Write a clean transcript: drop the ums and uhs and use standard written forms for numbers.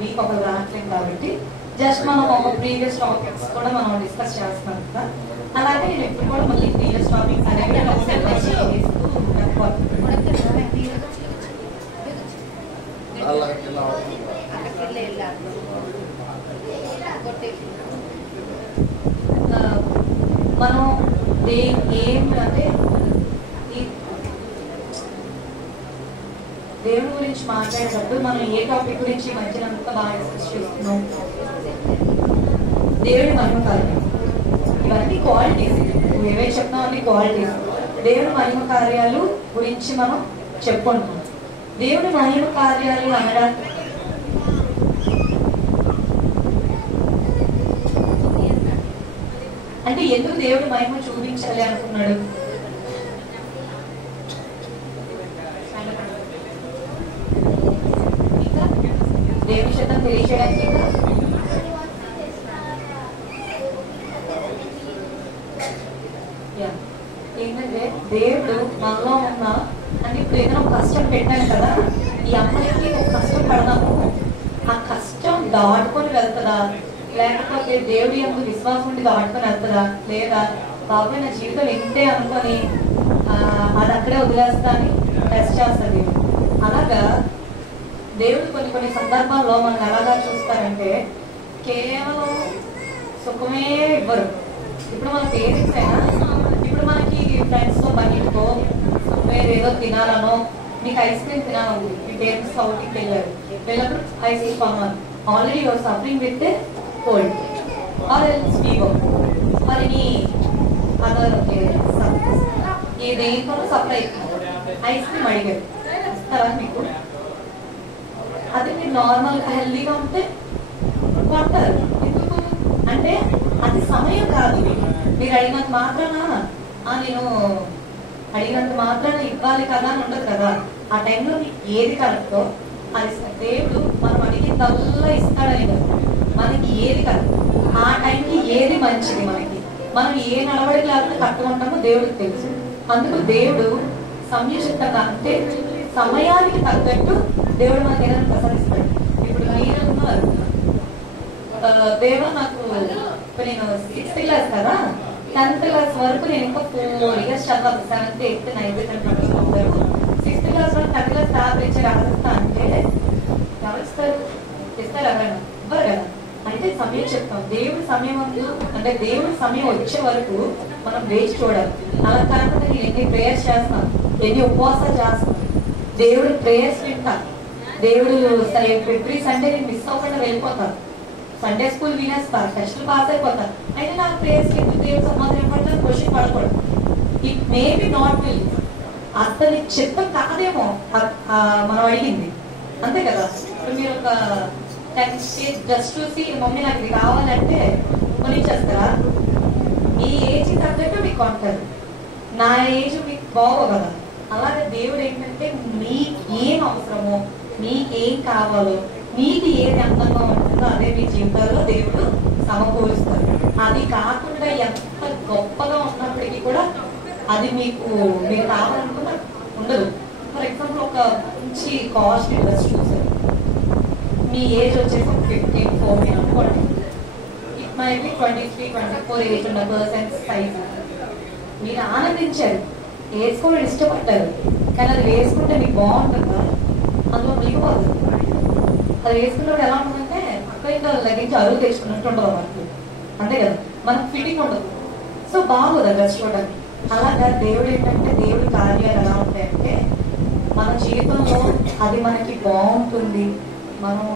Week ఒకరు రావట్లేదు కాబట్టి జస్ట్ మనం ఒక ప్రీవియస్ టాపిక్స్ కూడా మనం డిస్కస్ చేస్తున్నాం కదా. అలాగే నేను ఎప్పుడు కూడా మళ్ళీ ప్రీవియస్ టాపిక్స్ అనేవి మనం ఏం అంటే దేవుడి గురించి మాట్లాడేటప్పుడు మనం ఏ టాపిక్ గురించి మధ్యనంతా బాగా డిస్కస్ చేస్తున్నాం. దేవుడి మహిమ కార్యం, ఇవన్నీ క్వాలిటీస్. నువ్వు ఏవైతే చెప్తున్నావు అన్ని క్వాలిటీస్. దేవుడి మహిమ కార్యాలు గురించి మనం చెప్పుకుంటున్నాం. దేవుడి మహిమ కార్యాలు అనడానికి అంటే ఎందుకు దేవుడి మహిమ చూపించాలి అనుకున్నాడు? దేవుడి చిత్తం తెలియచేయడానికి ఏంటంటే దేవుడు మనలో ఉన్న అంటే ఇప్పుడు ఏదైనా ఒక కష్టం పెట్టాను కదా, ఈ అమ్మాయికి ఒక కష్టం పడదాము, ఆ కష్టం దాటుకొని వెళ్తుందా, లేకపోతే దేవుడి యొక్క విశ్వాసం ఉండి దాటుకొని వెళ్తుందా, లేదా బాబాయ్ నా జీవితం ఇంతే అనుకొని అది అక్కడే వదిలేస్తా అని టెస్ట్ చేస్తుంది. అలాగా దేవుడు కొన్ని కొన్ని సందర్భాల్లో మనం ఎలాగా చూస్తారంటే కేవలం సుఖమే ఇవ్వరు. ఇప్పుడు మన పేరెంట్స్ అయినా ఇప్పుడు మనకి ఫ్రెండ్స్ తో బయటకో వేరేదో తినాలనో, మీకు ఐస్ క్రీమ్ తినాలని మీ పేరెంట్స్ అవుటింగ్కి వెళ్ళినప్పుడు ఐస్ క్రీమ్ కొనాలి. Already your suffering with cold or else fever మరి నీ అదర్ ఈ దేంతో సప్లై ఐస్ క్రీమ్ అడిగారు, ఇస్తారా మీకు? అదే మీరు నార్మల్ హెల్దీగా ఉంటే కొంటారు. ఎందుకు అంటే అది సమయం కాదు. మీరు అడిగినంత మాత్రాన నేను అడిగినంత మాత్రాన ఇవ్వాలి కదా అని ఉండదు కదా. ఆ టైంలో మీకు ఏది కరెక్టో అది దేవుడు మనం అడిగిందల్లా ఇస్తాడని కదా. మనకి ఏది కరెక్ట్, ఆ టైంకి ఏది మంచిది, మనం ఏ నడవడికి లేకుండా కట్టుకుంటామో దేవుడికి తెలుసు. అందుకు దేవుడు సంయోజితంగా అంటే సమయానికి తగ్గట్టు దేవుడు మనకి ఏదైనా ప్రసాదిస్తాడు. ఇప్పుడు మీరు ఉన్నారు, దేవుడు నాకు నేను 6th క్లాస్ కదా, 10th క్లాస్ వరకు నేను ఇంకా 4 years చదవాలి. 7th 8th 9th 10th 6th class వరకు 10th క్లాస్ టాప్ ఇచ్చి రాస్తా అంటే ఎవరు ఇస్తారు? ఎవరైనా ఇవ్వరు కదా. అంటే సమయం చెప్తాం. దేవుడి సమయం అంటే దేవుడి సమయం వచ్చే వరకు మనం వేచి చూడాలి. అలా కాకుండా నేను ఎన్ని ప్రేయర్స్ చేస్తాను, ఎన్ని ఉపవాసాలు చేస్తాను, దేవుడి ప్రేయర్స్ వింటాను. దేవుడు ఎవ్రీ సండే నేను మిస్ అవ్వకుండా వెళ్ళిపోతాను. సండే స్కూల్ వినేస్తారు, టెస్టులు పాస్ అయిపోతారు. అయితే నాకు ప్రేయర్స్ దేవుడు సంబంధం ఏమంటారు క్వశ్చన్ పడకూడదు. It may be not will, అతని చిత్తం కాదేమో మనం అడిగింది, అంతే కదా. ఇప్పుడు మీరు ఒక 10th stage జస్ట్ చూసి మమ్మీ నాకు ఇది కావాలంటే కొనిచ్చేస్తారా? మీ ఏజ్ తగ్గట్టు మీకు కొంటారు. నా ఏజ్ మీకు బాగో కదా. అలాగే దేవుడు ఏంటంటే మీకు ఏం అవసరమో, మీకేం కావాలో, మీకు ఏది అందంగా ఉంటుందో అదే మీ జీవితాల్లో దేవుడు సమకూరుస్తారు. అది కాకుండా ఎంత గొప్పగా ఉన్నప్పటికీ కూడా అది మీరు కావాలనుకున్న ఉండదు. ఫర్ ఎగ్జాంపుల్ ఒక మంచి కాస్ట్ డ్రెస్ చూసారు, మీ ఏజ్ వచ్చేసి 15, 14 అనుకోండి. ఇట్ మైట్ బి 23, 24 ఏజ్ ఉన్న పర్సన్స్ సైజ్. మీరు ఆనందించారు, వేసుకోవడం ఇష్టపడ్డారు, కానీ అది వేసుకుంటే మీకు బాగుంటుందా? అందులో మిగిలిపోదు. అది వేసుకున్నప్పుడు ఎలా ఉంటుందంటే అక్కడ లగించి అరువు తెచ్చుకున్నట్టు ఉండదు మనకి, అంతే కదా. మనకు ఫిట్టింగ్ ఉండదు, సో బాగోదు అది డ్రెస్ చూడడానికి. అలాగా దేవుడు ఏంటంటే దేవుడి కార్యాలు ఎలా ఉంటాయంటే మన జీవితంలో అది మనకి బాగుంటుంది, మనం